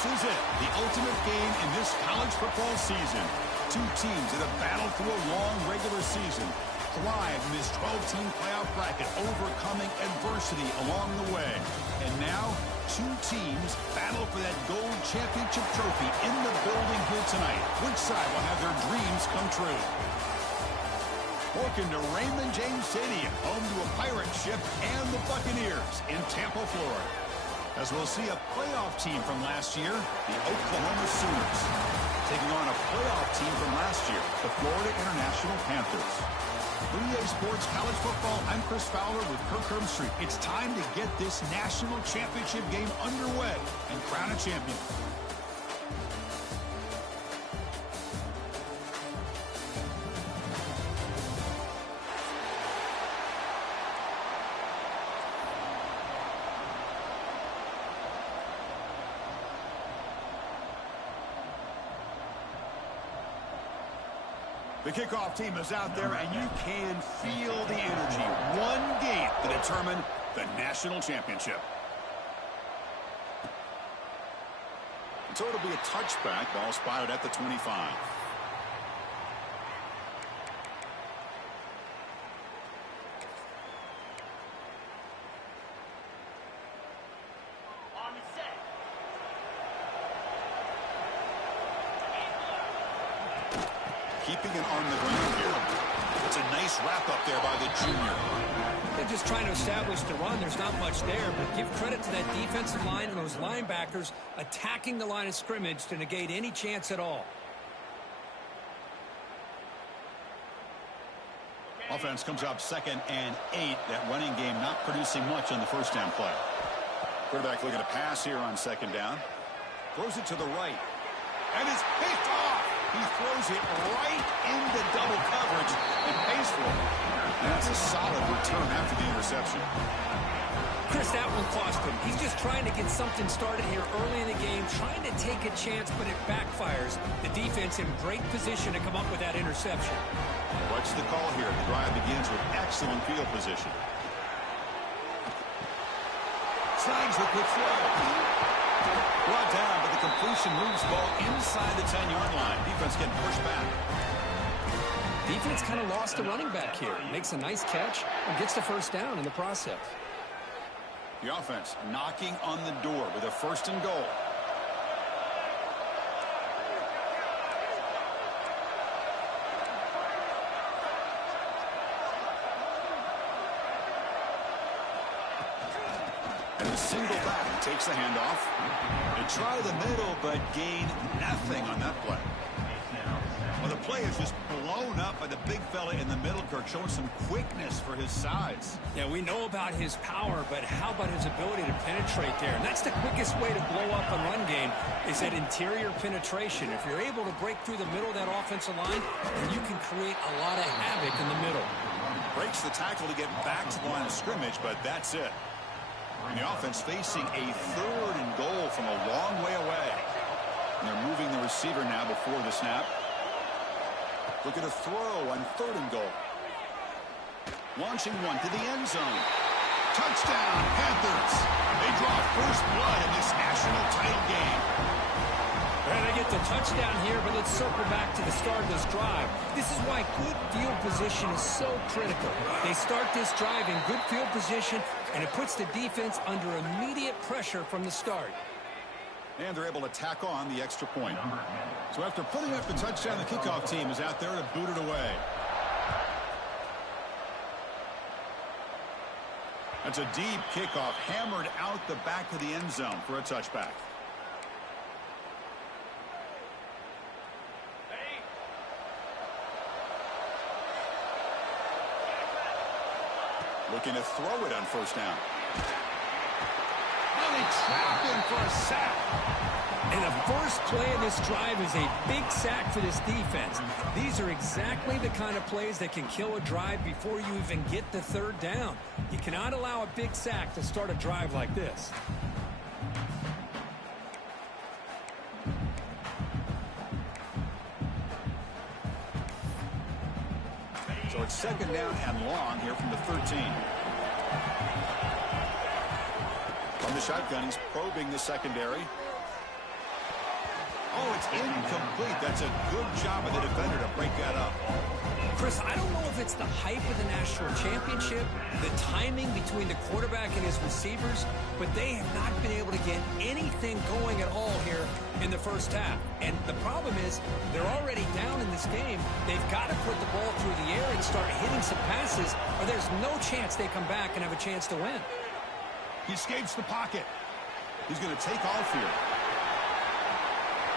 This is it, the ultimate game in this college football season. Two teams that have battled through a long regular season, thrived in this 12-team playoff bracket, overcoming adversity along the way. And now, two teams battle for that gold championship trophy in the building here tonight. Which side will have their dreams come true? Welcome to Raymond James Stadium, home to a pirate ship and the Buccaneers in Tampa, Florida. As we'll see a playoff team from last year, the Oklahoma Sooners, taking on a playoff team from last year, the Florida International Panthers. For EA Sports College Football, I'm Chris Fowler with Kirk Herbstreit. It's time to get this national championship game underway and crown a champion. The kickoff team is out there, and you can feel the energy. One game to determine the national championship. So it'll be a touchback. Ball spotted at the 25. Keeping it on the ground here. It's a nice wrap up there by the junior. They're just trying to establish the run. There's not much there, but give credit to that defensive line and those linebackers attacking the line of scrimmage to negate any chance at all. Offense comes up 2nd and 8. That running game not producing much on the first down play. Quarterback looking to pass here on 2nd down. Throws it to the right. And it's picked off. He throws it right into double coverage and pays for it. And that's a solid return after the interception. Chris, that one cost him. He's just trying to get something started here early in the game, trying to take a chance, but it backfires. The defense in great position to come up with that interception. What's the call here? The drive begins with excellent field position. Snags the quick throw. Brought down, but the completion moves ball inside the 10-yard line. Defense getting pushed back. Defense kind of lost the running back here. Makes a nice catch and gets the first down in the process. The offense knocking on the door with a 1st and goal. And the single back takes the handoff. They try the middle, but gain nothing on that play. Well, the play is just blown up by the big fella in the middle, Kirk, showing some quickness for his size. Yeah, we know about his power, but how about his ability to penetrate there? And that's the quickest way to blow up a run game is that interior penetration. If you're able to break through the middle of that offensive line, then you can create a lot of havoc in the middle. Breaks the tackle to get back to the line of scrimmage, but that's it. And the offense facing a 3rd and goal from a long way away. And they're moving the receiver now before the snap. Look at a throw on 3rd and goal. Launching one to the end zone. Touchdown, Panthers. They draw first blood in this national title game. And they get the touchdown here, but let's circle back to the start of this drive. This is why good field position is so critical. They start this drive in good field position, and it puts the defense under immediate pressure from the start. And they're able to tack on the extra point. So after putting up the touchdown, the kickoff team is out there to boot it away. That's a deep kickoff, hammered out the back of the end zone for a touchback. Looking to throw it on 1st down. And they trap him for a sack. And the first play of this drive is a big sack for this defense. These are exactly the kind of plays that can kill a drive before you even get the 3rd down. You cannot allow a big sack to start a drive like this. So it's 2nd down and long here from the 13. From the shotgun, he's probing the secondary. Oh, it's incomplete. That's a good job of the defender to break that up. Chris, I don't know if it's the hype of the national championship, the timing between the quarterback and his receivers, but they have not been able to get anything going at all here in the first half. And the problem is they're already down in this game. They've got to put the ball through the air and start hitting some passes, or there's no chance they come back and have a chance to win. He escapes the pocket. He's going to take off here.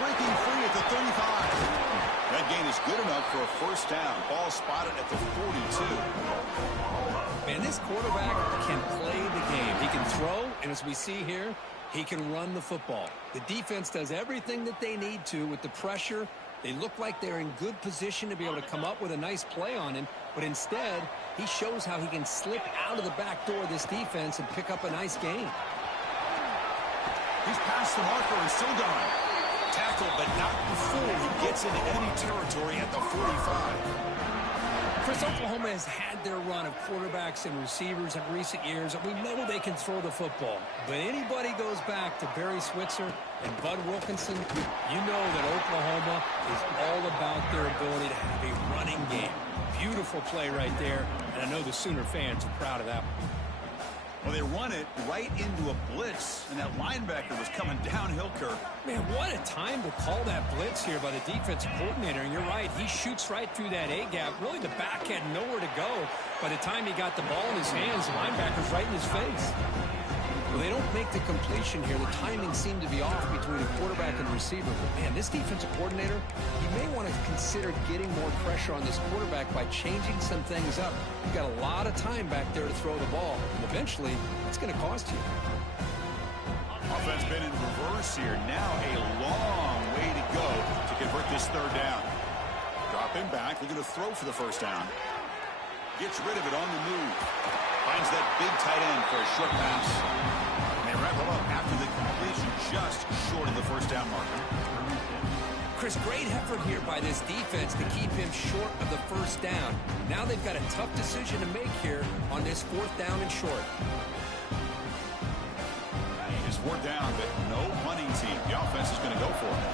Breaking free at the 35. That gain is good enough for a first down. Ball spotted at the 42. Man, this quarterback can play the game. He can throw, and as we see here, he can run the football. The defense does everything that they need to with the pressure. They look like they're in good position to be able to come up with a nice play on him, but instead, he shows how he can slip out of the back door of this defense and pick up a nice gain. He's past the marker and still going. Tackle, but not before he gets into enemy territory at the 45. Chris, Oklahoma has had their run of quarterbacks and receivers in recent years, and we know they can throw the football. But anybody goes back to Barry Switzer and Bud Wilkinson, you know that Oklahoma is all about their ability to have a running game. Beautiful play right there, and I know the Sooner fans are proud of that one. Well, they run it right into a blitz, and that linebacker was coming downhill, Kirk. Man, what a time to call that blitz here by the defensive coordinator. And you're right, he shoots right through that A-gap. Really, the back had nowhere to go. By the time he got the ball in his hands, the linebacker's right in his face. Well, they don't make the completion here. The timing seemed to be off between a quarterback and receiver. But, man, this defensive coordinator, he may want to consider getting more pressure on this quarterback by changing some things up. You've got a lot of time back there to throw the ball. And eventually, it's going to cost you. Offense been in reverse here. Now a long way to go to convert this third down. Drop him back. They're going to throw for the first down. Gets rid of it on the move. Finds that big tight end for a short pass. And they wrap him up after the completion just short of the first down marker. Chris, great effort here by this defense to keep him short of the first down. Now they've got a tough decision to make here on this fourth down and short. It's fourth down, but no punting team. The offense is going to go for it.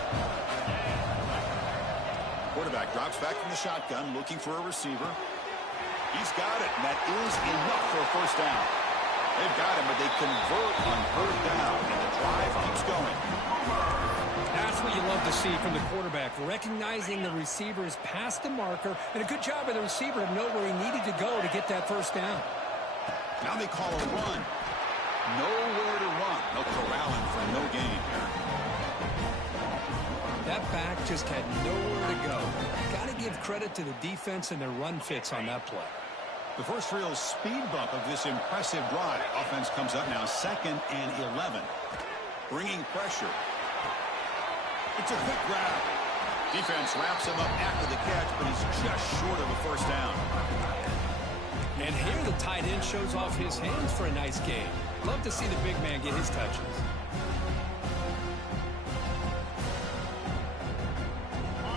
Quarterback drops back from the shotgun, looking for a receiver. He's got it, and that is enough for a first down. They've got him, but they convert on third down, and the drive keeps going. That's what you love to see from the quarterback, recognizing the receiver's past the marker, and a good job by the receiver to know where he needed to go to get that first down. Now they call a run. Nowhere to run. No corralling for no gain. That back just had nowhere to go. Got to give credit to the defense and their run fits on that play. The first real speed bump of this impressive drive. Offense comes up now 2nd and 11. Bringing pressure. It's a quick grab. Defense wraps him up after the catch, but he's just short of a first down. And here the tight end shows off his hands for a nice game. Love to see the big man get his touches.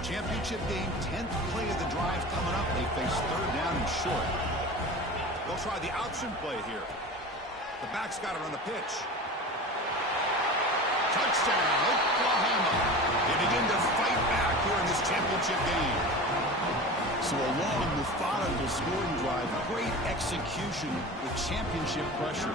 Championship game, 10th play of the drive coming up. They face third down and short. They'll try the option play here. The back's got it on the pitch. Touchdown, Oklahoma. They begin to fight back here in this championship game. So a long, methodical scoring drive. Great execution with championship pressure.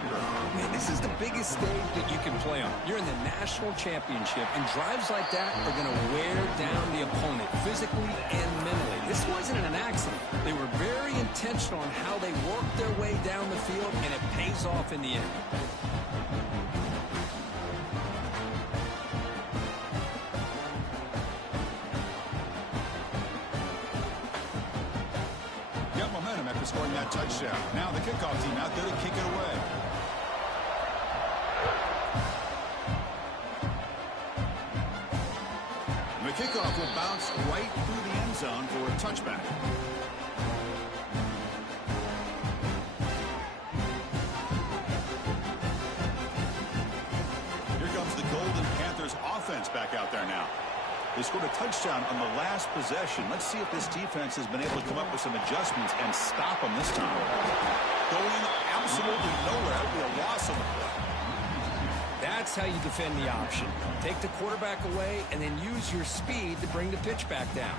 Man, this is the biggest stage that you can play on. You're in the national championship, and drives like that are going to wear down the opponent physically and mentally. This wasn't an accident. They were very intentional on how they worked their way down the field, and it pays off in the end. After scoring that touchdown. Now the kickoff team out there to kick it away. And the kickoff will bounce right through the end zone for a touchback. Here comes the Golden Panthers offense back out there now. They scored a touchdown on the last possession. Let's see if this defense has been able to come up with some adjustments and stop them this time. Going absolutely nowhere. That would be a loss on the play. That That's how you defend the option. Take the quarterback away and then use your speed to bring the pitch back down.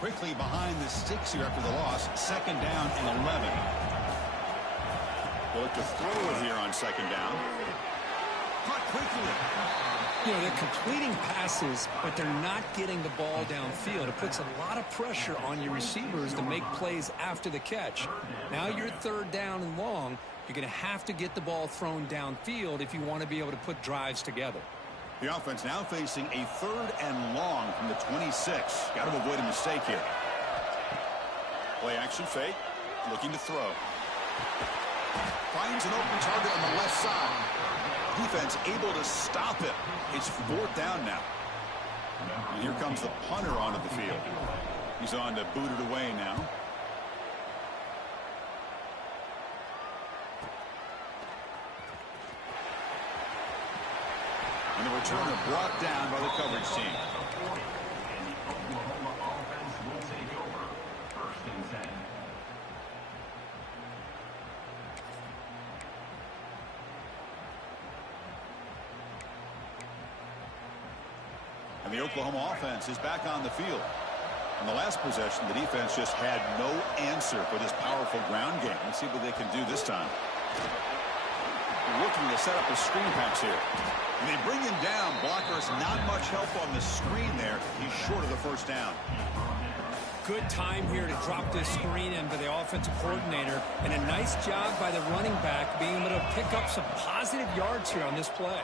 Quickly behind the sticks here after the loss. 2nd down and 11. They'll look to throw it here on 2nd down. Caught quickly. You know, they're completing passes, but they're not getting the ball downfield. It puts a lot of pressure on your receivers to make plays after the catch. Now you're 3rd down and long. You're going to have to get the ball thrown downfield if you want to be able to put drives together. The offense now facing a 3rd and long from the 26. Got to avoid a mistake here. Play action fake. Looking to throw. Finds an open target on the left side. Defense able to stop it. It's 4th down now. And here comes the punter onto the field. He's on to boot it away now. And the returner brought down by the coverage team. And the Oklahoma offense is back on the field. In the last possession, the defense just had no answer for this powerful ground game. Let's see what they can do this time. They're looking to set up a screen pass here. And they bring him down. Blockers not much help on the screen there. He's short of the 1st down. Good time here to drop this screen in for the offensive coordinator. And a nice job by the running back being able to pick up some positive yards here on this play.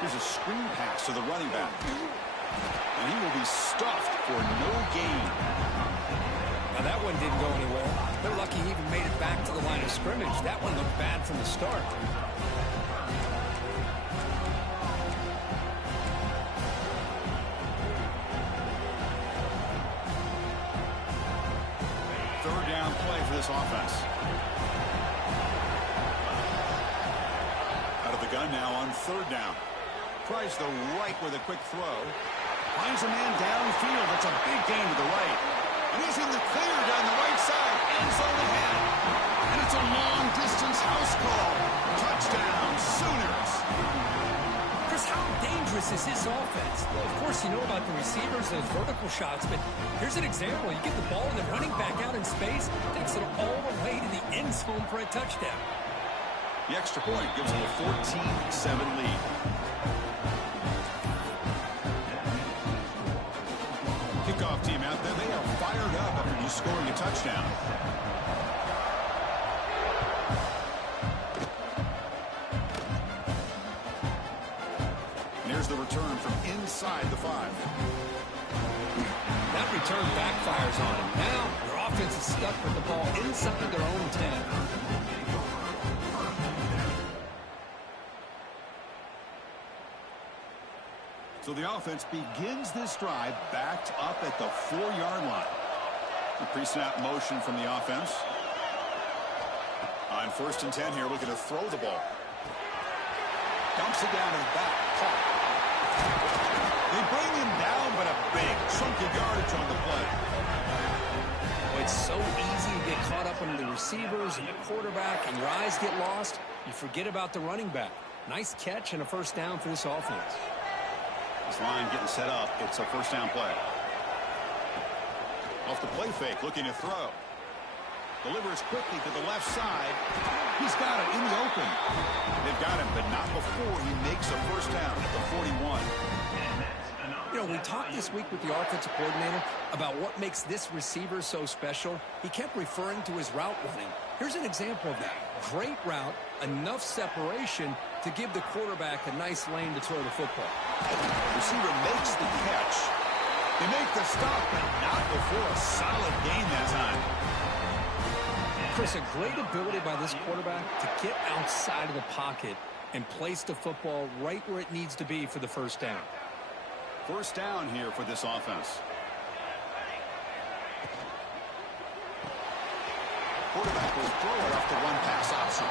Here's a screen pass to the running back. And he will be stuffed for no gain. Now that one didn't go anywhere. They're lucky he even made it back to the line of scrimmage. That one looked bad from the start. Third down play for this offense. Out of the gun now on 3rd down. Tries the right with a quick throw. Finds a man downfield. That's a big gain to the right. And he's in the clear down the right side. End zone ahead. And it's a long-distance house call. Touchdown, Sooners. Chris, how dangerous is this offense? Well, of course, you know about the receivers, those vertical shots, but here's an example. You get the ball and the running back out in space, takes it all the way to the end zone for a touchdown. The extra point gives them a 14-7 lead. Kickoff team out there, they are fired up after just scoring a touchdown. And here's the return from inside the 5. That return backfires on them. Now their offense is stuck with the ball inside their own 10. So the offense begins this drive backed up at the 4-yard line. The pre-snap motion from the offense. On 1st and 10 here, looking to throw the ball. Dumps it down to the back. Caught. They bring him down, but a big chunk of yardage on the play. Well, it's so easy to get caught up under the receivers and the quarterback, and your eyes get lost. You forget about the running back. Nice catch and a 1st down for this offense. This line getting set up. It's a 1st down play. Off the play fake, looking to throw. Delivers quickly to the left side. He's got it in the open. They've got him, but not before he makes a 1st down at the 41. You know, we talked this week with the offensive coordinator about what makes this receiver so special. He kept referring to his route running. Here's an example of that. Great route, enough separation to give the quarterback a nice lane to throw the football. Receiver makes the catch. They make the stop, but not before a solid gain that time. Chris, a great ability by this quarterback to get outside of the pocket and place the football right where it needs to be for the 1st down. 1st down here for this offense. Quarterback will throw it off the one-pass option.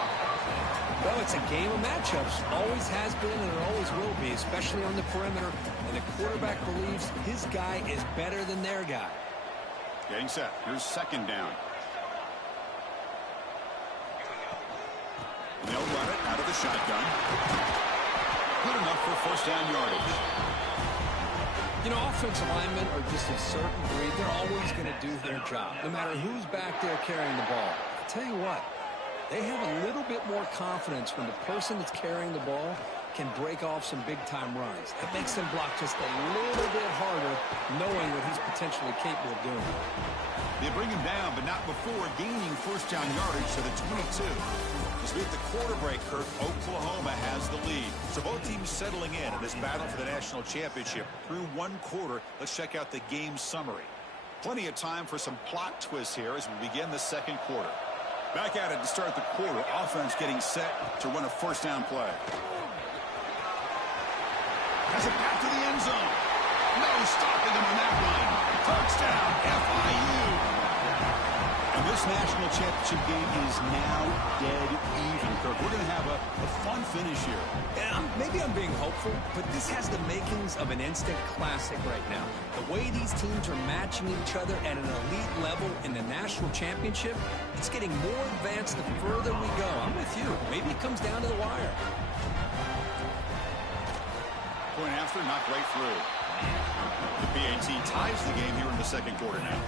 Well, it's a game of matchups. Always has been and it always will be, especially on the perimeter. And the quarterback believes his guy is better than their guy. Getting set. Here's 2nd down. They'll run it out of the shotgun. Good enough for first down yardage. You know, offensive linemen are just a certain breed. They're always going to do their job, no matter who's back there carrying the ball. I tell you what, they have a little bit more confidence when the person that's carrying the ball can break off some big-time runs. It makes them block just a little bit harder, knowing what he's potentially capable of doing. They bring him down, but not before gaining first down yardage to the 22. As we hit the quarter break, Kirk, Oklahoma has the lead. So both teams settling in this battle for the national championship. Through one quarter, let's check out the game summary. Plenty of time for some plot twists here as we begin the second quarter. Back at it to start the quarter. Offense getting set to run a first down play. Has it back to the end zone. No stopping him on that one. Touchdown, FIU. And this national championship game is now dead even, Kirk. We're going to have a fun finish here. Yeah, maybe I'm being hopeful, but this has the makings of an instant classic right now. The way these teams are matching each other at an elite level in the national championship, it's getting more advanced the further we go. I'm with you. Maybe it comes down to the wire. Point after, knocked right through. The PAT ties the game here in the second quarter now.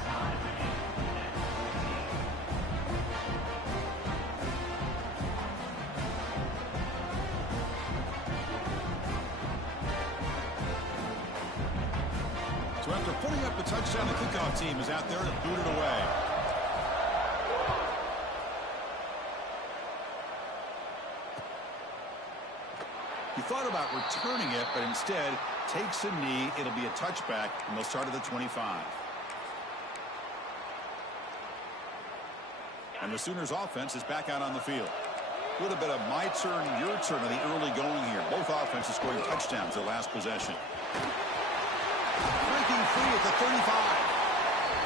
So after putting up a touchdown, the kickoff team is out there to boot it away. He thought about returning it, but instead takes a knee. It'll be a touchback, and they'll start at the 25. And the Sooners offense is back out on the field. A little bit of my turn, your turn in the early going here. Both offenses scoring touchdowns their last possession. Breaking free at the 35.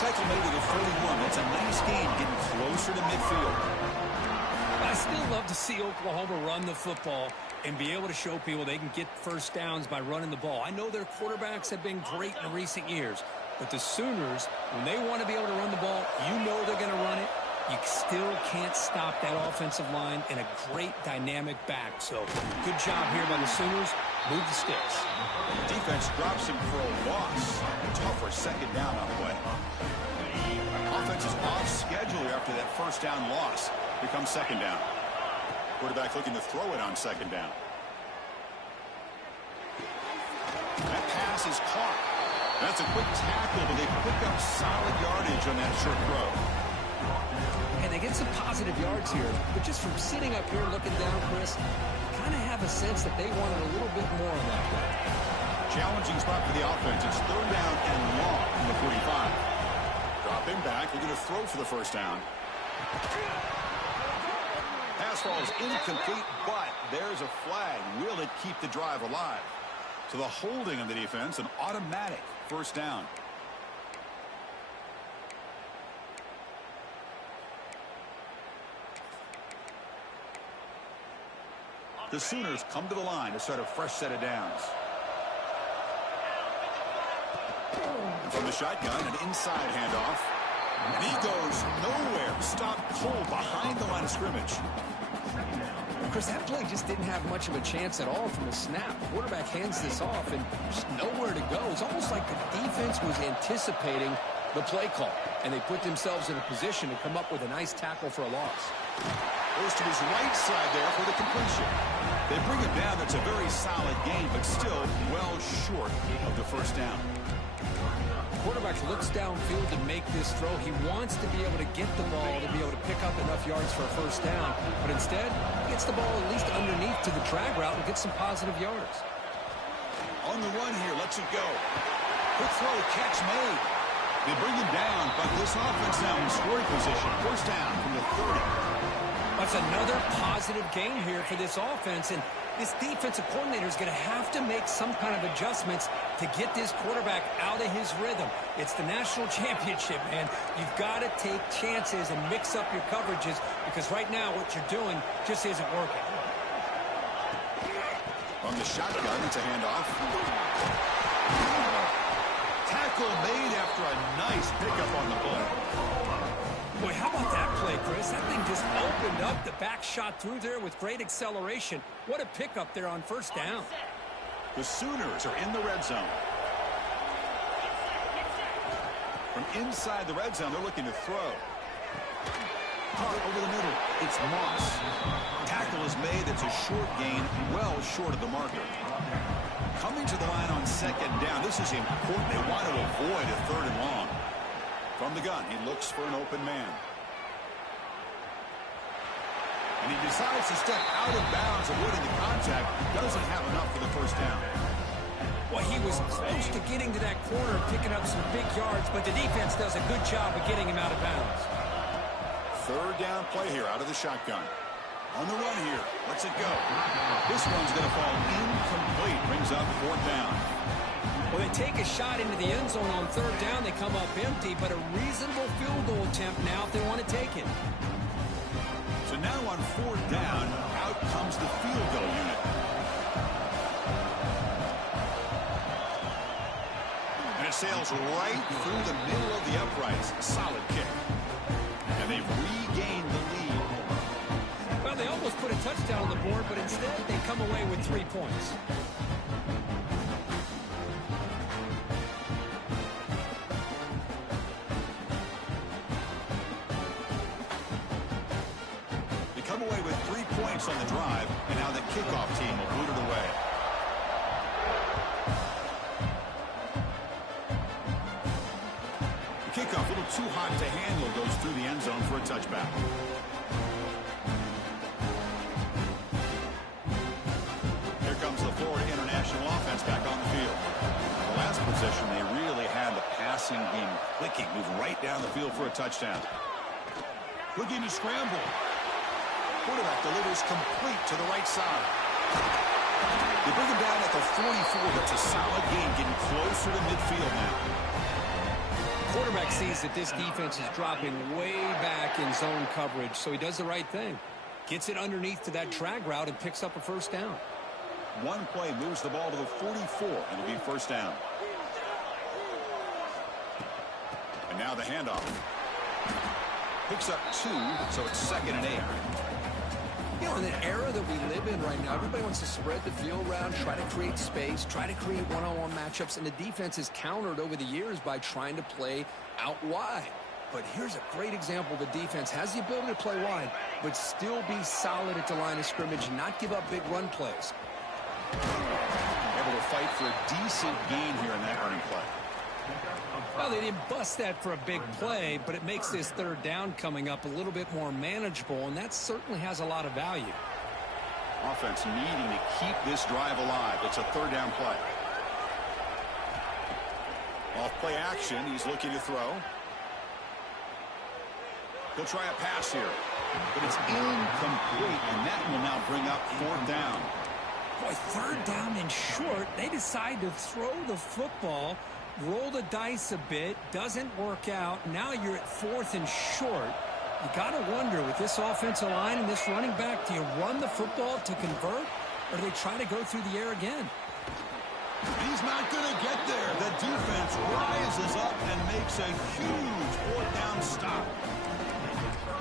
Tackle made at the 41. That's a nice gain, getting closer to midfield. I still love to see Oklahoma run the football and be able to show people they can get first downs by running the ball. I know their quarterbacks have been great in recent years, but the Sooners, when they want to be able to run the ball, you know they're going to run it. You still can't stop that offensive line and a great dynamic back. So good job here by the Sooners. Move the sticks. Defense drops him for a loss. A tougher second down on the way. Offense is off schedule after that first down loss. Here comes second down. Quarterback looking to throw it on second down. That pass is caught. That's a quick tackle, but they pick up solid yardage on that short throw. And they get some positive yards here, but just from sitting up here looking down, Chris, kind of have a sense that they wanted a little bit more on that one. Challenging spot for the offense. It's third down and long from the 45. Drop him back. We're going to throw for the first down. Pass falls incomplete, but there's a flag. Will it keep the drive alive? So the holding on the defense, an automatic first down. The Sooners come to the line to start a fresh set of downs. And from the shotgun, an inside handoff. And he goes nowhere. Stopped cold behind the line of scrimmage. Chris, that play just didn't have much of a chance at all from the snap. The quarterback hands this off and just nowhere to go. It's almost like the defense was anticipating the play call, and they put themselves in a position to come up with a nice tackle for a loss. Goes to his right side there for the completion. They bring it down. That's a very solid gain, but still well short of the first down. Quarterback looks downfield to make this throw. He wants to be able to get the ball to be able to pick up enough yards for a first down, but instead he gets the ball at least underneath to the drag route and gets some positive yards. On the run here, lets it go. Quick throw, catch made. They bring him down, but this offense now in scoring position. First down from the 30. That's another positive gain here for this offense, and this defensive coordinator is going to have to make some kind of adjustments to get this quarterback out of his rhythm. It's the national championship, man. You've got to take chances and mix up your coverages because right now what you're doing just isn't working. From the shotgun, it's a handoff. Tackle made after a nice pickup on the play. Boy, how about that play, Chris? That thing just opened up. The back shot through there with great acceleration. What a pickup there on first down. The Sooners are in the red zone. From inside the red zone, they're looking to throw. Caught over the middle. It's Moss. Tackle is made. It's a short gain, well short of the marker. Coming to the line on second down. This is important. They want to avoid a third and long. From the gun, he looks for an open man. And he decides to step out of bounds, avoiding the contact. Doesn't have enough for the first down. Well, he was close to getting to that corner and picking up some big yards, but the defense does a good job of getting him out of bounds. Third down play here out of the shotgun. On the run here. Lets it go. This one's going to fall incomplete. Brings up fourth down. Well, they take a shot into the end zone on third down. They come up empty, but a reasonable field goal attempt now if they want to take it. So now on fourth down, out comes the field goal unit. And it sails right through the middle of the uprights. A solid kick. And they've regained the lead. Well, they almost put a touchdown on the board, but instead they come away with 3 points. They come away with 3 points on the drive, and now the kickoff team will boot it away. The kickoff, a little too hot to handle, goes through the end zone for a touchback. Here comes the Florida International offense back on the field. The last possession, they really had the passing game clicking, move right down the field for a touchdown. Looking to scramble. Quarterback delivers complete to the right side. They bring him down at the 44. That's a solid gain, getting closer to midfield now. Quarterback sees that this defense is dropping way back in zone coverage, so he does the right thing. Gets it underneath to that drag route and picks up a first down. One play moves the ball to the 44, and it'll be first down. And now the handoff. Picks up 2, so it's 2nd and 8. You know, in the era that we live in right now, everybody wants to spread the field around, try to create space, try to create one-on-one matchups, and the defense is countered over the years by trying to play out wide. But here's a great example. The defense has the ability to play wide, but still be solid at the line of scrimmage and not give up big run plays. Able to fight for a decent gain here in that running play. Well, they didn't bust that for a big play, but it makes this third down coming up a little bit more manageable, and that certainly has a lot of value. Offense needing to keep this drive alive. It's a third down play. Off play action, he's looking to throw. He'll try a pass here, but it's incomplete, and that will now bring up fourth down. Boy, third down and short, they decide to throw the football, roll the dice a bit, doesn't work out. Now you're at 4th and short. You got to wonder, with this offensive line and this running back, do you run the football to convert, or do they try to go through the air again? He's not going to get there. The defense rises up and makes a huge fourth down stop.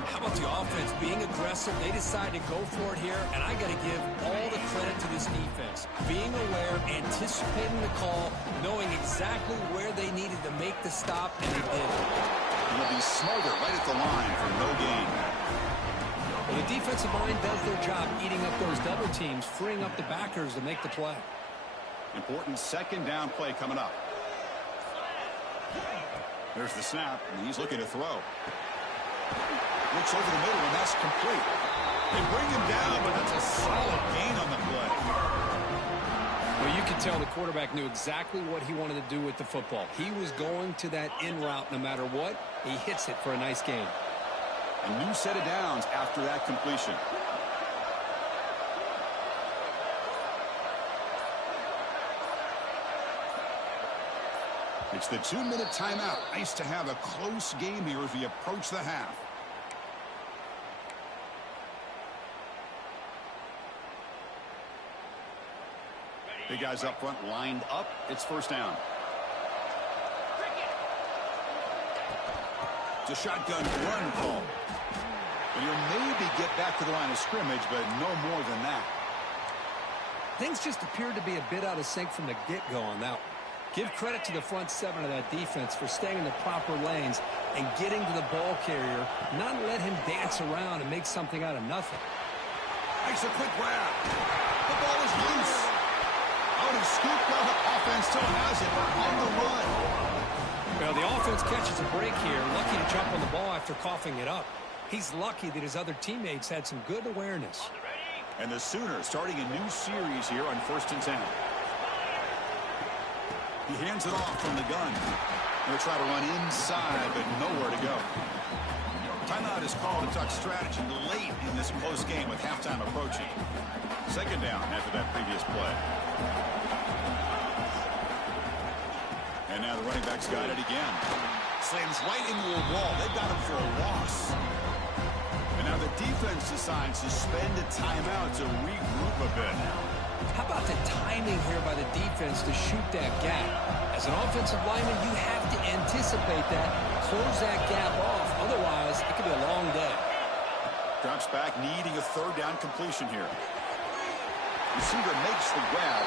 How about the offense being aggressive? They decide to go for it here, and I got to give all the credit to this defense. Being aware, anticipating the call, knowing exactly where they needed to make the stop, and they did. He'll be smarter right at the line for no gain. Well, the defensive line does their job eating up those double teams, freeing up the backers to make the play. Important second down play coming up. There's the snap, and he's looking to throw. Looks over the middle, and that's complete. They bring him down, but that's a solid gain on the play. Well, you can tell the quarterback knew exactly what he wanted to do with the football. He was going to that in route no matter what. He hits it for a nice gain. A new set of downs after that completion. It's the 2-minute timeout. Nice to have a close game here as we approach the half. Big guys up front lined up. It's first down. It's a shotgun run call. And he'll maybe get back to the line of scrimmage, but no more than that. Things just appeared to be a bit out of sync from the get-go on that one. Give credit to the front seven of that defense for staying in the proper lanes and getting to the ball carrier, not let him dance around and make something out of nothing. Makes a quick grab. The ball is loose. Out is scooped up. Offense still has it on the run. Well, the offense catches a break here, lucky to jump on the ball after coughing it up. He's lucky that his other teammates had some good awareness. And the Sooners starting a new series here on 1st and 10. He hands it off from the gun. Going to try to run inside, but nowhere to go. Timeout is called to talk strategy late in this close game with halftime approaching. 2nd down after that previous play. And now the running back's got it again. Slams right into a wall. They've got him for a loss. And now the defense decides to spend a timeout to regroup a bit. How about the timing here by the defense to shoot that gap? As an offensive lineman, you have to anticipate that, close that gap off. Otherwise, it could be a long day. Drops back, needing a 3rd down completion here. Receiver makes the grab.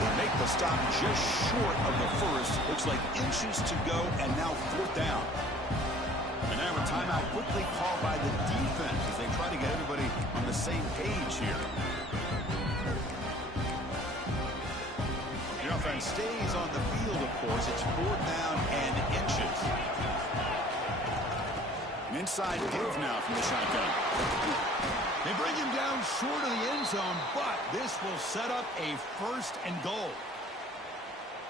They make the stop just short of the first. Looks like inches to go, and now 4th down. And now a timeout quickly called by the defense as they try to get everybody on the same page here. The offense stays on the field, of course. It's 4th down and inches. An inside give now from the shotgun. They bring him down short of the end zone, but this will set up a 1st and goal.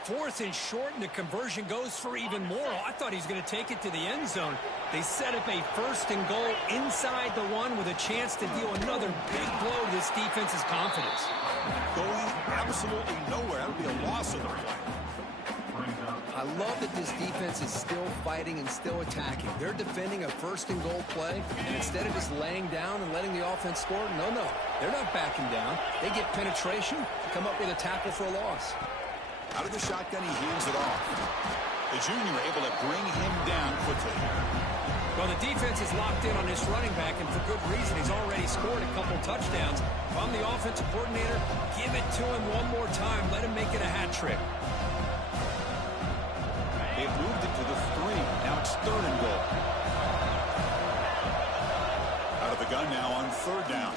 4th and short, and the conversion goes for even more. I thought he was going to take it to the end zone. They set up a 1st and goal inside the 1 with a chance to deal another big blow to this defense's confidence. Going absolutely nowhere. That would be a loss of the play. I love that this defense is still fighting and still attacking. They're defending a 1st and goal play, and instead of just laying down and letting the offense score, no, they're not backing down. They get penetration, come up with a tackle for a loss. Out of the shotgun, he hands it off. The junior able to bring him down quickly. Well, the defense is locked in on this running back, and for good reason. He's already scored a couple touchdowns. If I'm the offensive coordinator, give it to him one more time. Let him make it a hat trick. They've moved it to the 3. Now it's 3rd and goal. Out of the gun now on 3rd down.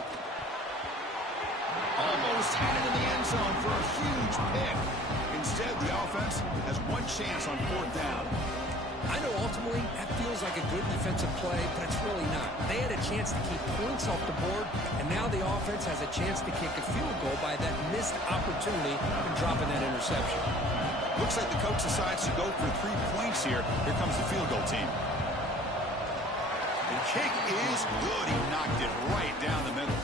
Almost had it in the end zone for a huge pick. Instead, the offense has one chance on 4th down. I know ultimately that feels like a good defensive play, but it's really not. They had a chance to keep points off the board, and now the offense has a chance to kick a field goal by that missed opportunity and dropping that interception. Looks like the coach decides to go for 3 points here. Here comes the field goal team. The kick is good. He knocked it right down the middle.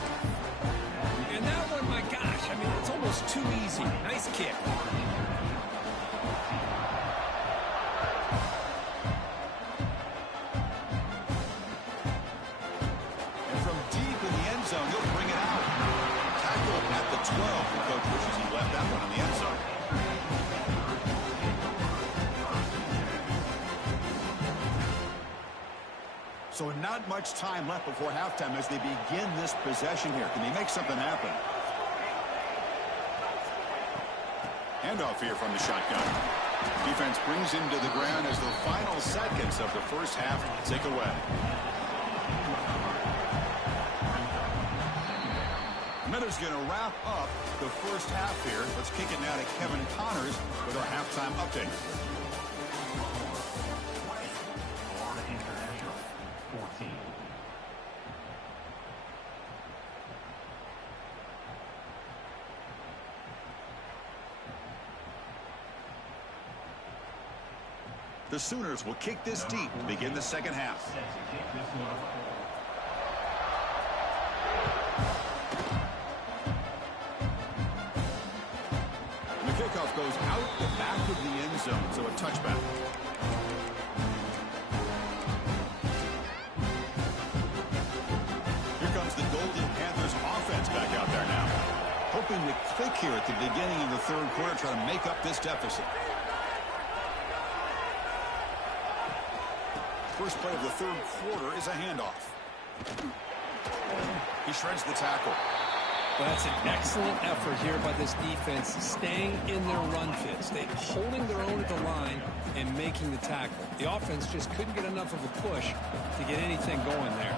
And that one, my gosh, I mean, it's almost too easy. Nice kick. And from deep in the end zone, he'll bring it out. Tackled at the 12. The coach wishes he left that one in the end zone. So not much time left before halftime as they begin this possession here. Can they make something happen? Handoff here from the shotgun. Defense brings him to the ground as the final seconds of the first half tick away. Miller's going to wrap up the first half here. Let's kick it now to Kevin Connors with our halftime update. The Sooners will kick this deep to begin the second half. And the kickoff goes out the back of the end zone, so a touchback. Here comes the Golden Panthers offense back out there now. Hoping to click here at the beginning of the third quarter, try to make up this deficit. First play of the third quarter is a handoff. He shreds the tackle. Well, that's an excellent effort here by this defense, staying in their run fits. They holding their own at the line and making the tackle. The offense just couldn't get enough of a push to get anything going there.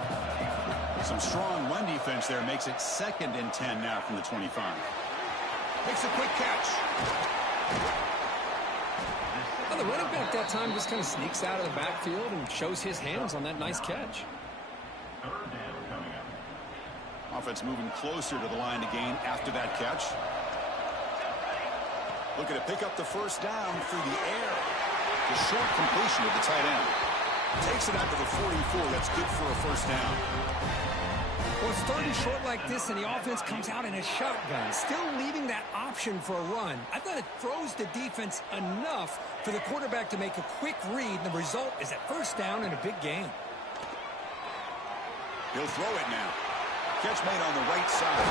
Some strong run defense there makes it 2nd and 10 now from the 25. Makes a quick catch. Well, the running back that time just kind of sneaks out of the backfield and shows his hands on that nice catch. Offense moving closer to the line to gain after that catch. Looking to pick up the first down through the air. The short completion of the tight end. Takes it out to the 44. That's good for a first down. Well, starting short like this and the offense comes out in a shotgun, still leaving that option for a run. I thought it throws the defense enough for the quarterback to make a quick read, and the result is a first down and a big gain. He'll throw it now. Catch made on the right side.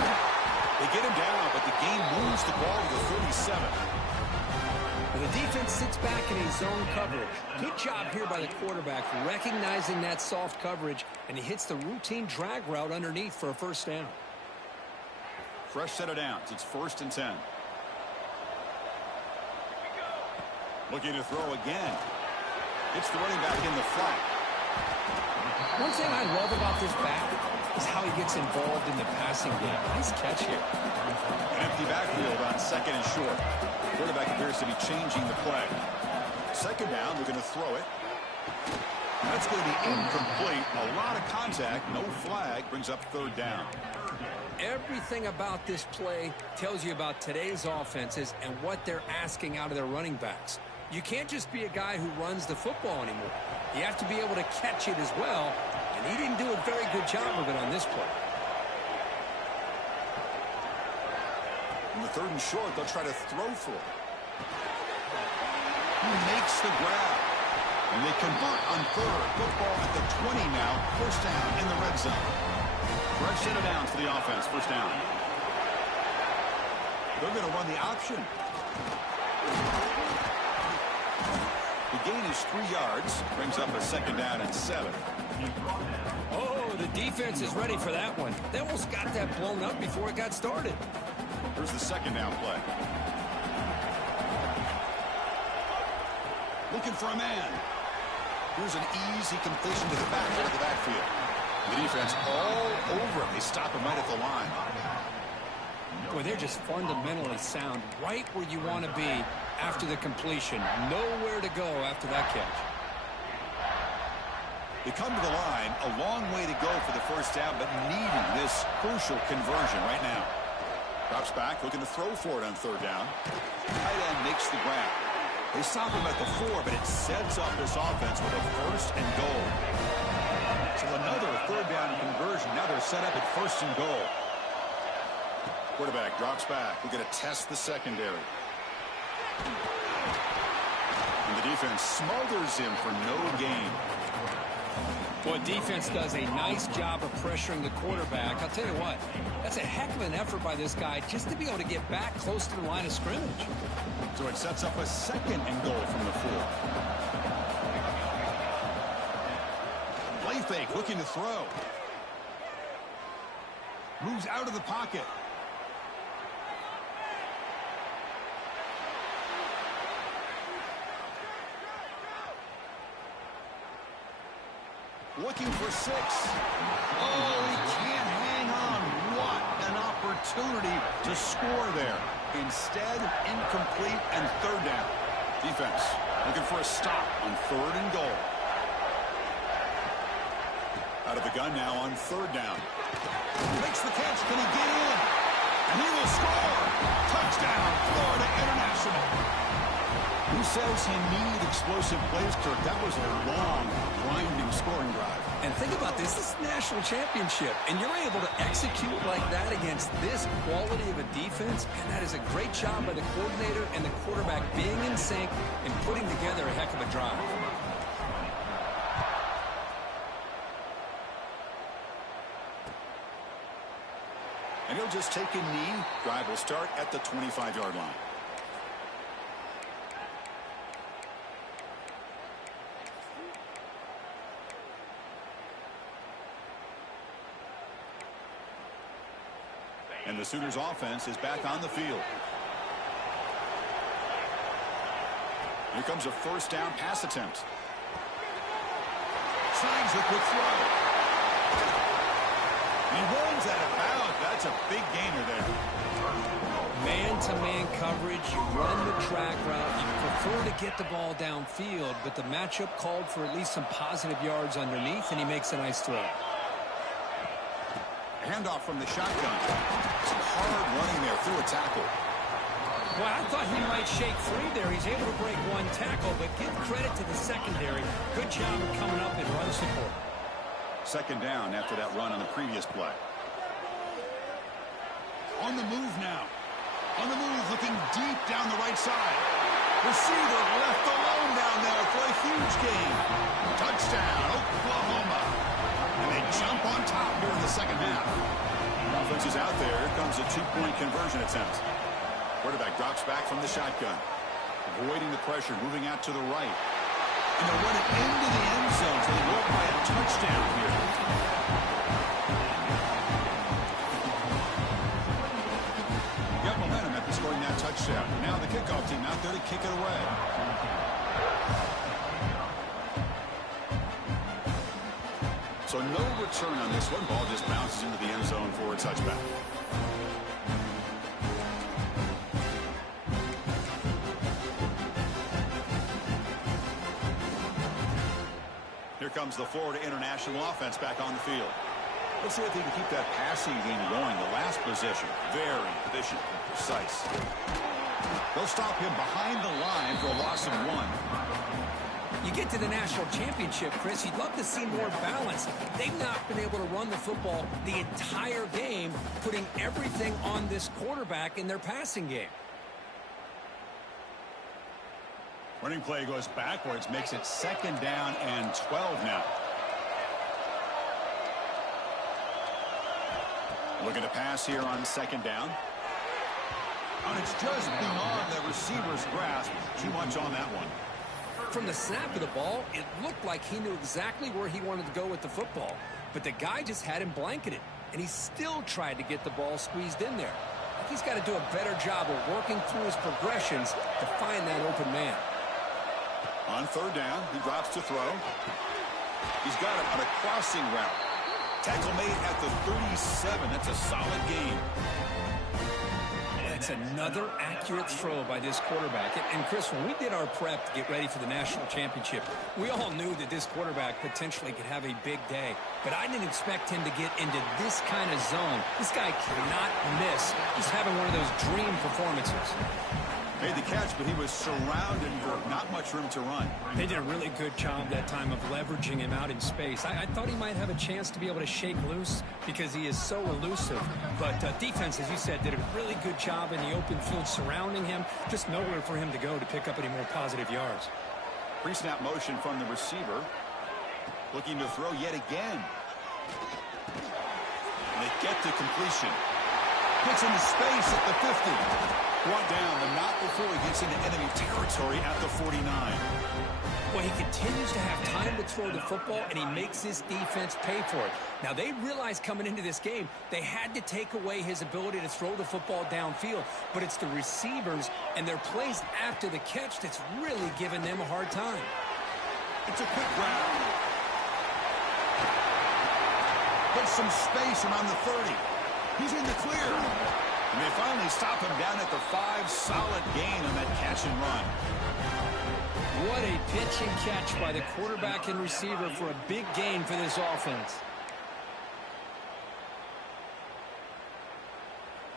They get him down, but the game moves the ball to the 37. Well, the defense sits back in a zone coverage. Good job here by the quarterback, recognizing that soft coverage, and he hits the routine drag route underneath for a first down. Fresh set of downs. It's 1st and 10. Looking to throw again. It's the running back in the flat. One thing I love about this back is how he gets involved in the passing game. Nice catch here. An empty backfield on 2nd and short. Quarterback appears to be changing the play. 2nd down, they're going to throw it. That's going to be incomplete. A lot of contact, no flag, brings up 3rd down. Everything about this play tells you about today's offenses and what they're asking out of their running backs. You can't just be a guy who runs the football anymore. You have to be able to catch it as well, and he didn't do a very good job of it on this play. In the 3rd and short, they'll try to throw for it. He makes the grab. And they convert on 3rd. Football at the 20 now. First down in the red zone. Fresh set of downs for the offense. First down. They're going to run the option. The gain is 3 yards. Brings up a 2nd down and 7. Oh, the defense is ready for that one. They almost got that blown up before it got started. Here's the 2nd down play. Looking for a man. Here's an easy completion to the back of the backfield. The defense all over him. They stop him right at the line. Boy, they're just fundamentally sound, right where you want to be after the completion. Nowhere to go after that catch. They come to the line, a long way to go for the first down, but needing this crucial conversion right now. Drops back, looking to throw for it on 3rd down. Tight end makes the grab. They stop him at the 4, but it sets up this offense with a 1st and goal. So another 3rd down conversion. Now they're set up at 1st and goal. Quarterback drops back. We're going to test the secondary. And the defense smothers him for no gain. Boy, defense does a nice job of pressuring the quarterback. I'll tell you what, that's a heck of an effort by this guy just to be able to get back close to the line of scrimmage. So it sets up a 2nd and goal from the 4. Play fake, looking to throw. Moves out of the pocket. Looking for 6. Oh, he can't hang on. What an opportunity to score there. Instead, incomplete and 3rd down. Defense looking for a stop on 3rd and goal. Out of the gun now on 3rd down. Makes the catch. Can he get in? And he will score. Touchdown, Florida International. Who says he needed explosive plays, Kirk? That was a long, grinding scoring drive. And think about this. This is national championship, and you're able to execute like that against this quality of a defense, and that is a great job by the coordinator and the quarterback being in sync and putting together a heck of a drive. And he'll just take a knee. Drive will start at the 25-yard line. And the Sooners offense is back on the field. Here comes a first down pass attempt. Signs a quick throw. He runs out of bounds. That's a big gainer there. Man-to-man coverage, you run the track route, you prefer to get the ball downfield, but the matchup called for at least some positive yards underneath, and he makes a nice throw. Handoff from the shotgun. Some hard running there through a tackle. Well, I thought he might shake free there. He's able to break one tackle, but give credit to the secondary. Good job of coming up in run support. Second down after that run on the previous play. On the move now. On the move, looking deep down the right side. Receiver left alone down there for a huge gain. Touchdown, Oklahoma. And they jump on top here in the second half. Offense is out there. Here comes a two-point conversion attempt. Quarterback drops back from the shotgun. Avoiding the pressure, moving out to the right. And they'll run it into the end zone, so they walk by a touchdown here. Got momentum after scoring that touchdown. Now the kickoff team out there to kick it away. So no return on this one. Ball just bounces into the end zone for a touchback. Here comes the Florida International offense back on the field. Let's see if they can keep that passing game going. The last possession, very efficient and precise. They'll stop him behind the line for a loss of 1. You get to the national championship, Chris, you'd love to see more balance. They've not been able to run the football the entire game, putting everything on this quarterback in their passing game. Running play goes backwards, makes it second down and 12 now. Looking to pass here on second down. And it's just beyond the receiver's grasp. Too much on that one. From the snap of the ball, it looked like he knew exactly where he wanted to go with the football. But the guy just had him blanketed, and he still tried to get the ball squeezed in there. I think he's got to do a better job of working through his progressions to find that open man. On third down, he drops to throw. He's got it on a crossing route. Tackle made at the 37. That's a solid gain. That's another accurate throw by this quarterback. And Chris, when we did our prep to get ready for the national championship, we all knew that this quarterback potentially could have a big day. But I didn't expect him to get into this kind of zone. This guy cannot miss. He's having one of those dream performances. Made the catch, but he was surrounded for not much room to run. They did a really good job that time of leveraging him out in space. I thought he might have a chance to be able to shake loose because he is so elusive. But defense, as you said, did a really good job in the open field surrounding him. Just nowhere for him to go to pick up any more positive yards. Pre-snap motion from the receiver. Looking to throw yet again. And they get to completion. Gets into space at the 50. Brought down, but not before he gets into enemy territory at the 49. Well, he continues to have time to throw the football, and he makes his defense pay for it. Now, they realized coming into this game, they had to take away his ability to throw the football downfield, but it's the receivers and their plays after the catch that's really giving them a hard time. It's a quick grab. Put some space around the 30. He's in the clear. And they finally stop him down at the 5. Solid gain on that catch and run. What a pitch and catch by the quarterback and receiver for a big gain for this offense.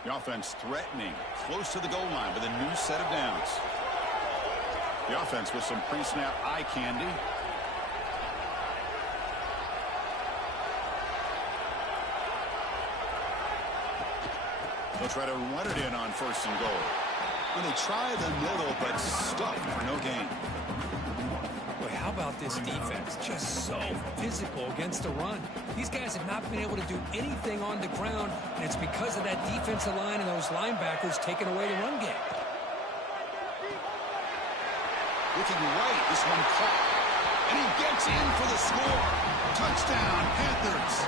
The offense threatening, close to the goal line with a new set of downs. The offense with some pre-snap eye candy. They'll try to run it in on first and goal. And they try the middle, but stuck for no gain. Boy, how about this defense? Just so physical against the run. These guys have not been able to do anything on the ground, and it's because of that defensive line and those linebackers taking away the run game. Looking right, this one caught. And he gets in for the score. Touchdown, Panthers.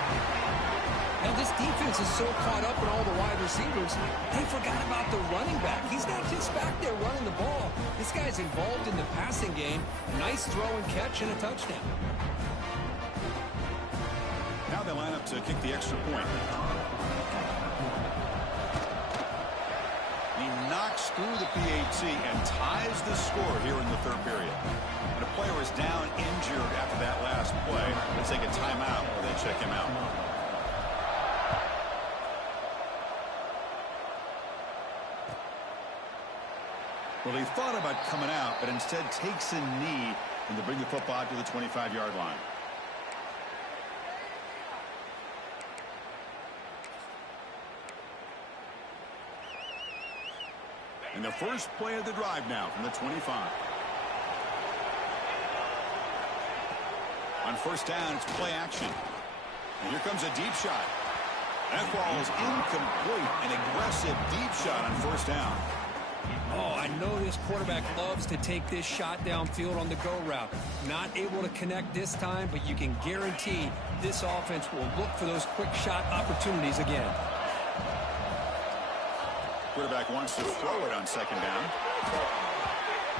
Now, this defense is so caught up in all the wide receivers, they forgot about the running back. He's not just back there running the ball. This guy's involved in the passing game. Nice throw and catch and a touchdown. Now they line up to kick the extra point. He knocks through the PAT and ties the score here in the third period. And a player is down injured after that last play. Let's take a timeout while they check him out. Well, he thought about coming out, but instead takes a knee and to bring the football to the 25-yard line. And the first play of the drive now from the 25. On first down, it's play action. And here comes a deep shot. That ball is incomplete. An aggressive deep shot on first down. Oh, I know this quarterback loves to take this shot downfield on the go route. Not able to connect this time, but you can guarantee this offense will look for those quick shot opportunities again. Quarterback wants to throw it on second down.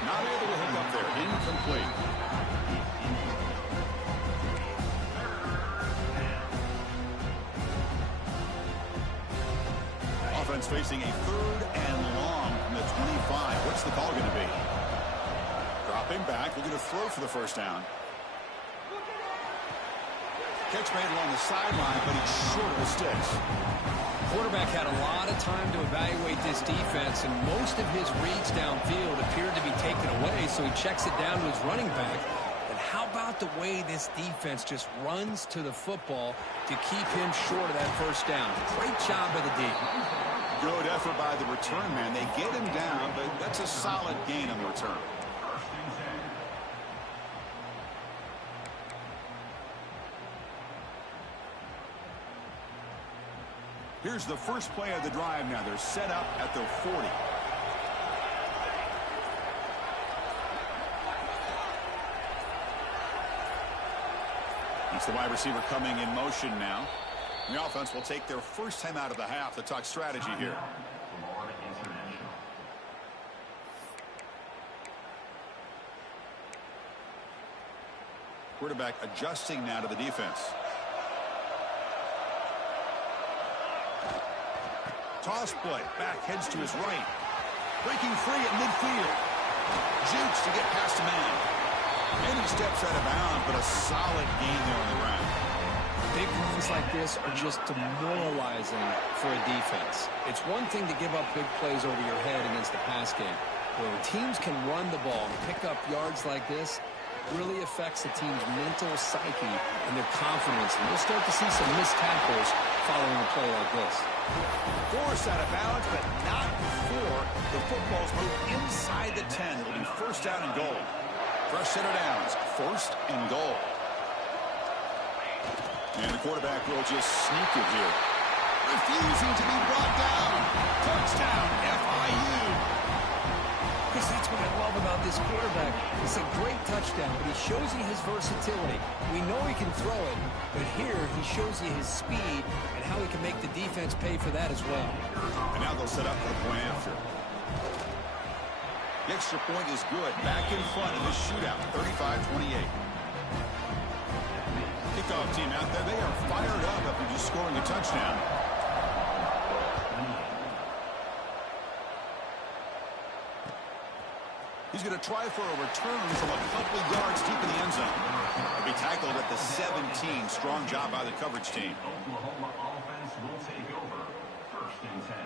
Not able to hook up there. Incomplete. Offense facing a third and long from the 25. What's the call going to be? Dropping back, looking to throw for the first down. Catch made along the sideline, but he's short of the sticks. Quarterback had a lot of time to evaluate this defense, and most of his reads downfield appeared to be taken away, so he checks it down to his running back. And how about the way this defense just runs to the football to keep him short of that first down? Great job by the D. Good effort by the return man. They get him down, but that's a solid gain on the return. Here's the first play of the drive now. They're set up at the 40. It's the wide receiver coming in motion now. The offense will take their first time out of the half to talk strategy here. Quarterback adjusting now to the defense. Toss play. Back heads to his right. Breaking free at midfield. Jukes to get past a man. And he steps out of bounds, but a solid gain there on the ground. Big runs like this are just demoralizing for a defense. It's one thing to give up big plays over your head against the pass game. But when teams can run the ball and pick up yards like this, it really affects the team's mental psyche and their confidence. And you'll start to see some missed tackles following a play like this. Forced out of bounds, but not before the football's moved inside the 10. It'll be first down and goal. Fresh set of downs, first and goal. And the quarterback will just sneak it here. Refusing to be brought down. Touchdown, FIU. Chris, that's what I love about this quarterback. It's a great touchdown, but he shows you his versatility. We know he can throw it, but here he shows you his speed and how he can make the defense pay for that as well. And now they'll set up for the point after. The extra point is good. Back in front of this shootout, 35-28. Kickoff team out there, they are fired up after just scoring a touchdown. He's going to try for a return from a couple of yards deep in the end zone. He'll be tackled at the 17. Strong job by the coverage team. Oklahoma offense will take over. First and 10.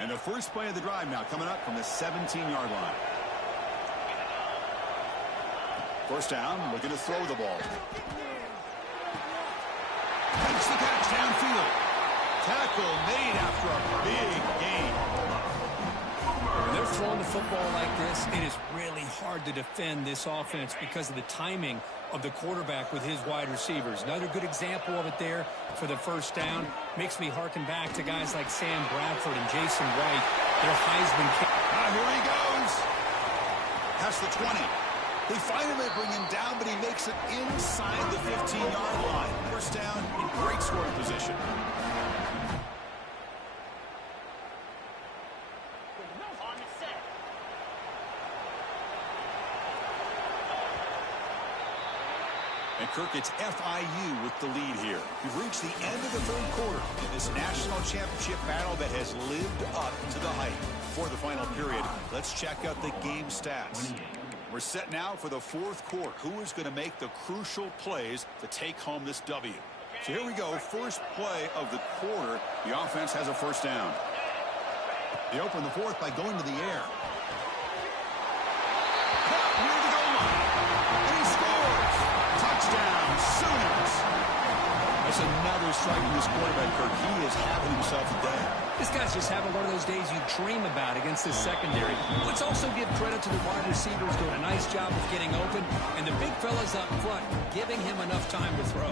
And the first play of the drive now coming up from the 17-yard line. First down, looking to throw the ball. Makes the catch downfield. Tackle made after a big gain. When they're throwing the football like this, it is really hard to defend this offense because of the timing of the quarterback with his wide receivers. Another good example of it there for the first down. Makes me harken back to guys like Sam Bradford and Jason White. Their Heisman. Here he goes. Past the 20. They finally bring him down, but he makes it inside the 15-yard line. First down in great scoring position. And Kirk, it's FIU with the lead here. We've reached the end of the third quarter in this national championship battle that has lived up to the hype. For the final period, let's check out the game stats. We're set now for the fourth quarter. Who is going to make the crucial plays to take home this W? So here we go. First play of the quarter. The offense has a first down. They open the fourth by going to the air. Caught near the goal line. And he scores. Touchdown, Sooners. That's another strike from this quarterback, Kirk. He is having himself a day. This guy's just having one of those days you dream about against this secondary. Let's also give credit to the wide receivers doing a nice job of getting open, and the big fellas up front giving him enough time to throw.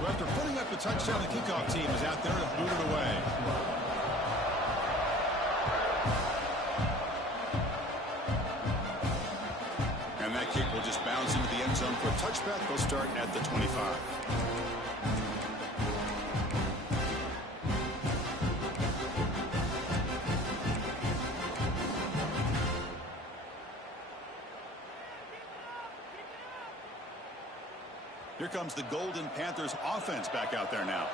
So after putting up a touchdown, the kickoff team is out there to boot it away. That kick will just bounce into the end zone for a touchback. They'll start at the 25. Here comes the Golden Panthers offense back out there now.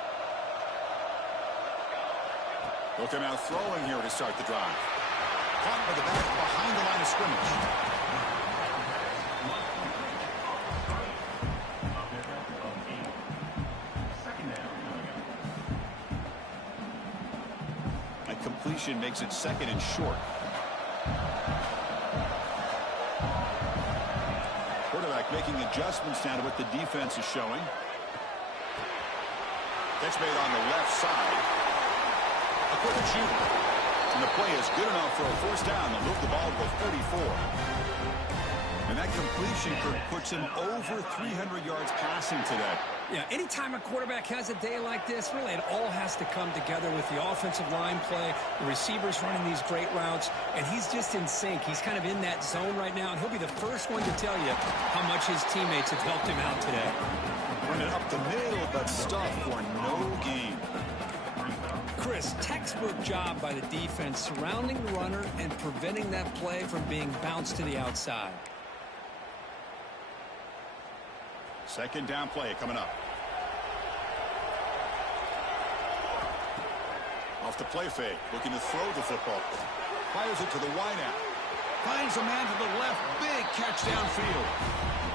They'll come out throwing here to start the drive. Caught by the back behind the line of scrimmage. Completion makes it second and short. Quarterback making adjustments down to what the defense is showing. Catch made on the left side. A quick shoot. And the play is good enough for a first down. They'll move the ball to 44. And that completion puts him over 300 yards passing today. Yeah, anytime a quarterback has a day like this, really it all has to come together with the offensive line play, the receivers running these great routes, and he's just in sync. He's kind of in that zone right now, and he'll be the first one to tell you how much his teammates have helped him out today. Running up the middle, but stuffed for no gain. Chris, textbook job by the defense surrounding the runner and preventing that play from being bounced to the outside. Second down play coming up. Off the play fake, looking to throw the football. Fires it to the wideout. Finds a man to the left. Big catch downfield.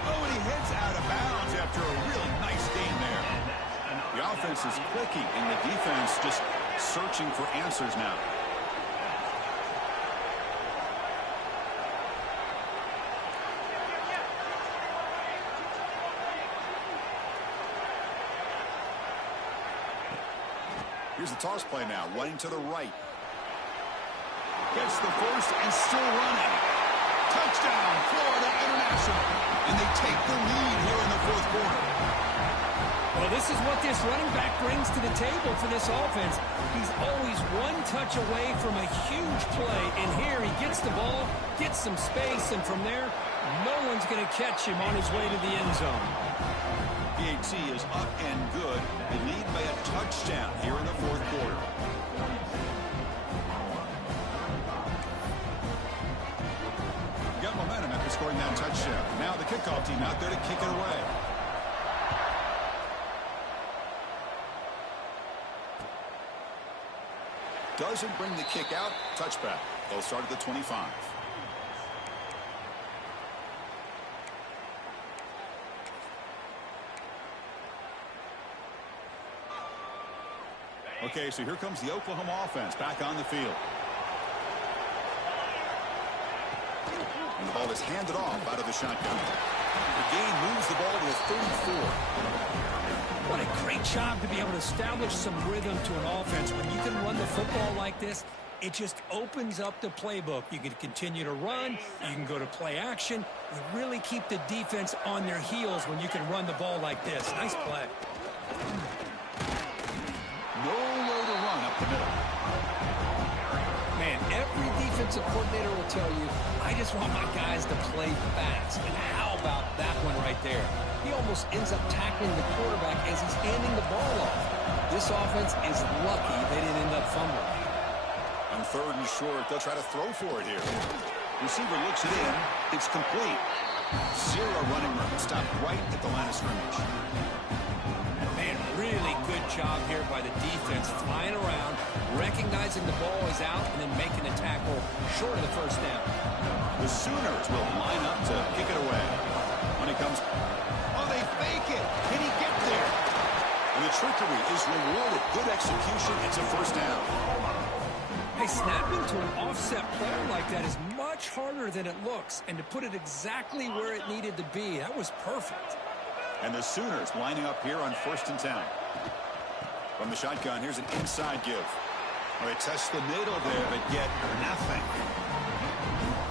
Oh, and he heads out of bounds after a really nice gain there. The offense is clicking, and the defense just searching for answers now. Here's the toss play now, running to the right. Gets the first and still running. Touchdown, Florida International. And they take the lead here in the fourth quarter. Well, this is what this running back brings to the table for this offense. He's always one touch away from a huge play. And here he gets the ball, gets some space, and from there, no one's going to catch him on his way to the end zone. PAT is up and good. They lead by a touchdown here in the fourth quarter. Got momentum after scoring that touchdown. Now the kickoff team out there to kick it away. Doesn't bring the kick out. Touchback. They'll start at the 25. Okay, so here comes the Oklahoma offense back on the field. And the ball is handed off out of the shotgun. The gain moves the ball to the 34. What a great job to be able to establish some rhythm to an offense. When you can run the football like this, it just opens up the playbook. You can continue to run. You can go to play action. You really keep the defense on their heels when you can run the ball like this. Nice play. offensive coordinator will tell you, I just want my guys to play fast. And how about that one right there? He almost ends up tackling the quarterback as he's handing the ball off. This offense is lucky they didn't end up fumbling. On 3rd and short, they'll try to throw for it here. Receiver looks it in. It's complete. 0 running room. Stopped right at the line of scrimmage. Man, really good job here by the defense, flying around, recognizing the ball is out, and then making the tackle short of the first down. The Sooners will line up to kick it away. When it comes... Oh, they fake it. Can he get there? And the trickery is rewarded. Good execution. It's a first down. Hey, snapping to an offset player like that is much harder than it looks. And to put it exactly where it needed to be, that was perfect. And the Sooners lining up here on 1st and 10. From the shotgun, here's an inside give. Well, they test the middle there, but get nothing.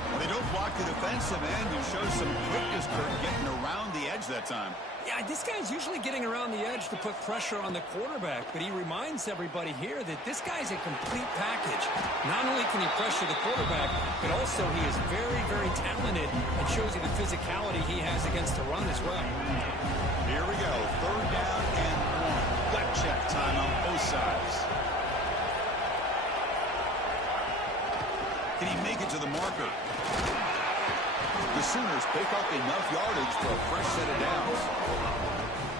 Well, they don't block the defensive end, who shows some quickness for getting around the edge that time. Yeah, this guy's usually getting around the edge to put pressure on the quarterback, but he reminds everybody here that this guy's a complete package. Not only can he pressure the quarterback, but also he is very, very talented and shows you the physicality he has against the run as well. Here we go, 3rd down and 1. Gut check time on both sides. Can he make it to the marker? The Sooners pick up enough yardage for a fresh set of downs.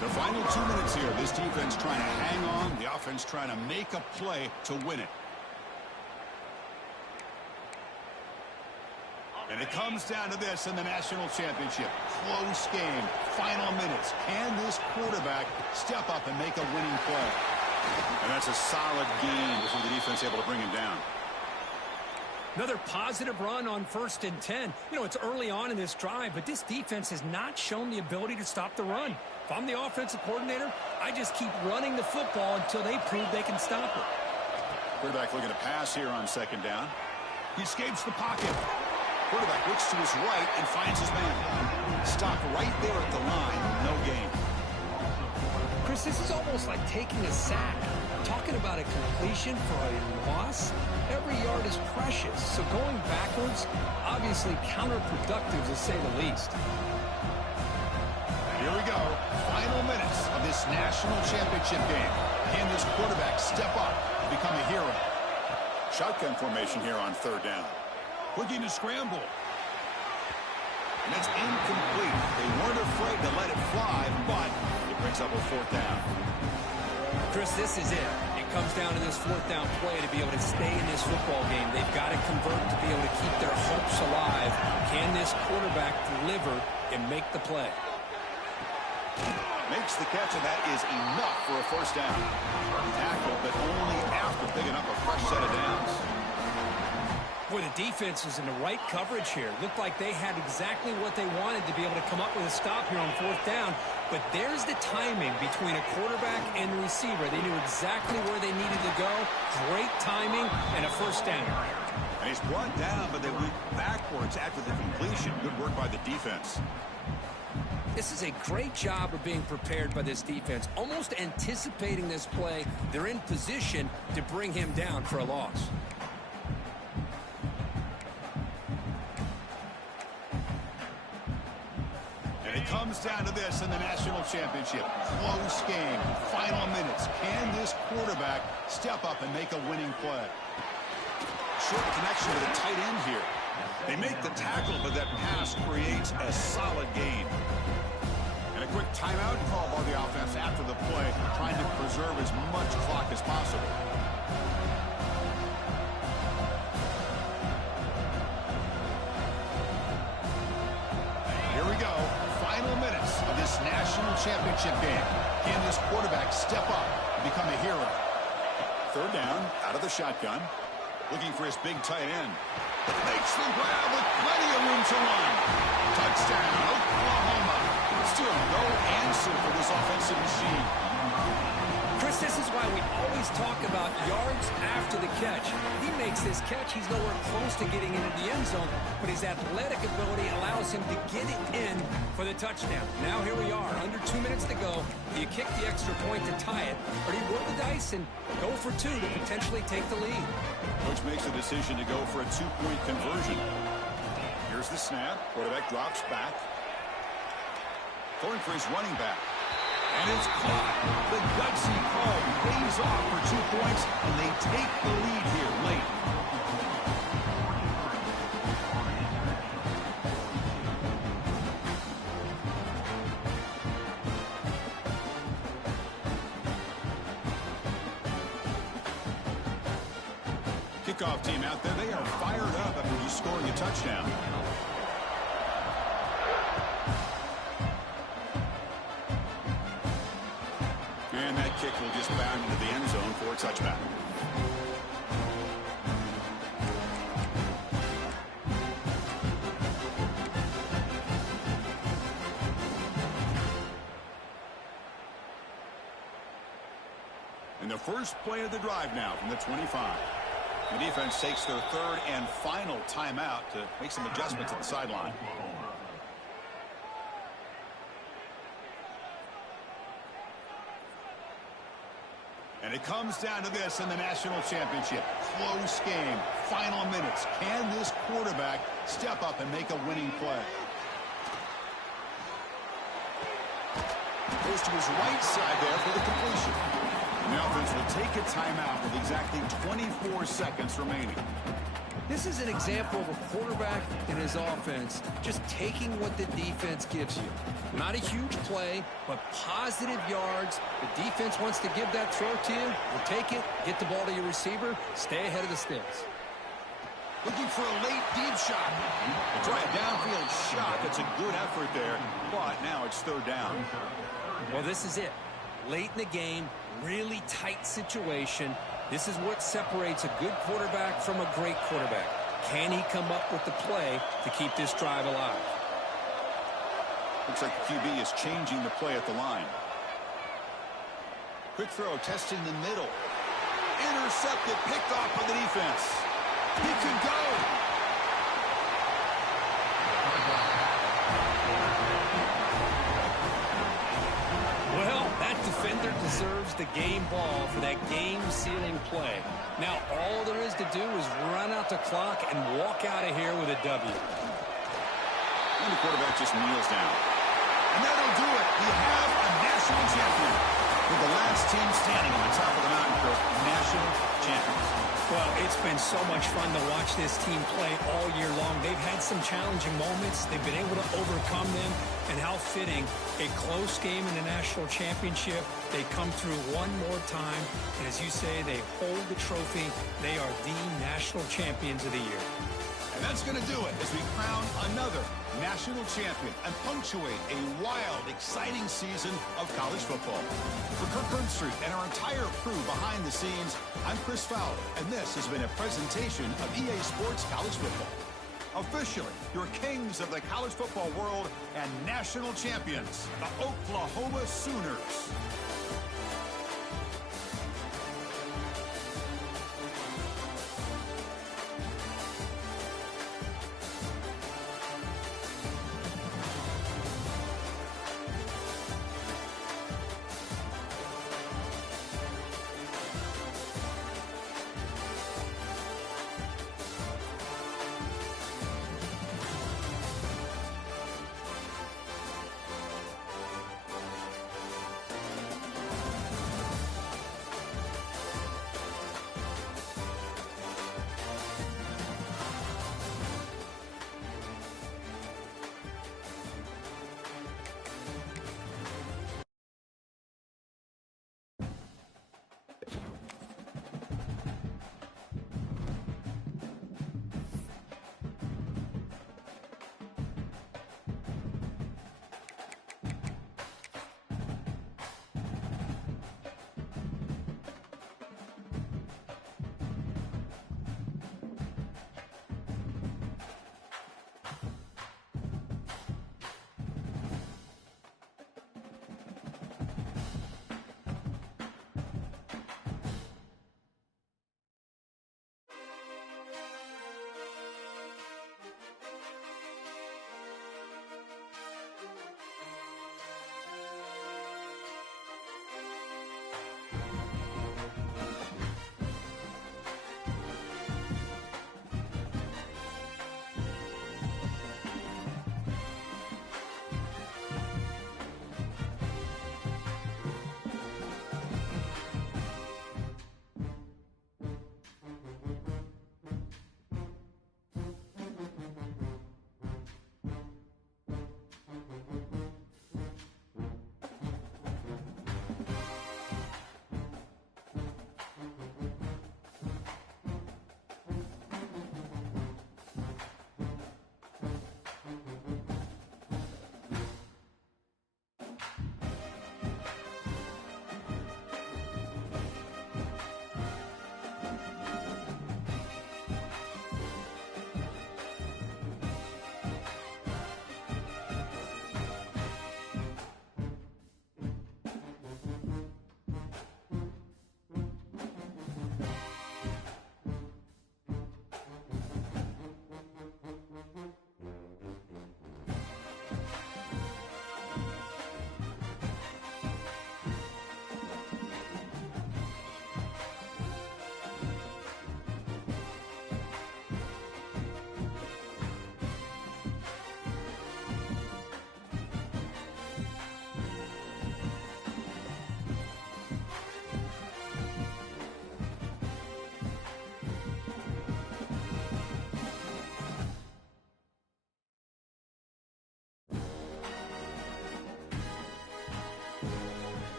The final 2 minutes here. This defense trying to hang on. The offense trying to make a play to win it. And it comes down to this in the national championship. Close game. Final minutes. Can this quarterback step up and make a winning play? And that's a solid game before the defense able to bring him down. Another positive run on 1st and 10. You know, it's early on in this drive, but this defense has not shown the ability to stop the run. If I'm the offensive coordinator, I just keep running the football until they prove they can stop it. Quarterback looking to pass here on 2nd down. He escapes the pocket. Quarterback looks to his right and finds his man. Stopped right there at the line. No gain. Chris, this is almost like taking a sack. Talking about a completion for a loss, every yard is precious. So going backwards, obviously counterproductive to say the least. Here we go. Final minutes of this national championship game. Can this quarterback step up and become a hero? Shotgun formation here on 3rd down. Looking to scramble. And that's incomplete. They weren't afraid to let it fly, but it brings up a 4th down. Chris, this is it. It comes down to this 4th down play to be able to stay in this football game. They've got to convert to be able to keep their hopes alive. Can this quarterback deliver and make the play? Makes the catch, and that is enough for a 1st down. Tackle, but only after picking up a fresh set of downs. Boy, the defense was in the right coverage here. Looked like they had exactly what they wanted to be able to come up with a stop here on 4th down. But there's the timing between a quarterback and the receiver. They knew exactly where they needed to go. Great timing and a 1st down. And he's brought down, but they went backwards after the completion. Good work by the defense. This is a great job of being prepared by this defense. Almost anticipating this play. They're in position to bring him down for a loss. Comes down to this in the national championship. Close game. Final minutes. Can this quarterback step up and make a winning play? Short connection to the tight end here. They make the tackle, but that pass creates a solid gain. And a quick timeout call by the offense after the play, trying to preserve as much clock as possible. Here we go. Final minutes of this national championship game. Can this quarterback step up and become a hero? 3rd down, out of the shotgun. Looking for his big tight end. Makes the grab with plenty of room to run. Touchdown, Oklahoma. Still no answer for this offensive machine. Chris, this is why we always talk about yards after the catch. He makes this catch. He's nowhere close to getting into the end zone, but his athletic ability allows him to get it in for the touchdown. Now here we are, under 2 minutes to go. Do you kick the extra point to tie it, or do you roll the dice and go for two to potentially take the lead? Coach makes a decision to go for a two-point conversion. Here's the snap. Quarterback drops back. Going for his running back. And it's caught. The gutsy call pays off for 2 points, and they take the lead here late. Kickoff team out there, they are fired up after just scoring a touchdown. And that kick will just bound into the end zone for a touchback. And the first play of the drive now from the 25. The defense takes their third and final timeout to make some adjustments at the sideline. And it comes down to this in the national championship. Close game. Final minutes. Can this quarterback step up and make a winning play? Goes to his right side there for the completion. And the offense will take a timeout with exactly 24 seconds remaining. This is an example of a quarterback and his offense just taking what the defense gives you. Not a huge play, but positive yards. The defense wants to give that throw to you. You take it, get the ball to your receiver, stay ahead of the sticks. Looking for a late deep shot. A drive downfield shot. That's a good effort there, but now it's third down. Well, this is it. Late in the game, really tight situation. This is what separates a good quarterback from a great quarterback. Can he come up with the play to keep this drive alive? Looks like the QB is changing the play at the line. Quick throw, testing the middle. Intercepted, picked off by the defense. He could go. Well, that defender deserves the game ball for that game-sealing play. Now, all there is to do is run out the clock and walk out of here with a W. And the quarterback just kneels down. And that'll do it. We have a national champion. With the last team standing on the top of the mountain for national champions. Well, it's been so much fun to watch this team play all year long. They've had some challenging moments. They've been able to overcome them. And how fitting, a close game in the national championship. They come through one more time. And as you say, they hold the trophy. They are the national champions of the year. And that's going to do it as we crown another national champion and punctuate a wild, exciting season of college football. For Kirk Herbstreit and our entire crew behind the scenes, I'm Chris Fowler, and this has been a presentation of EA Sports College Football. Officially, your kings of the college football world and national champions, the Oklahoma Sooners.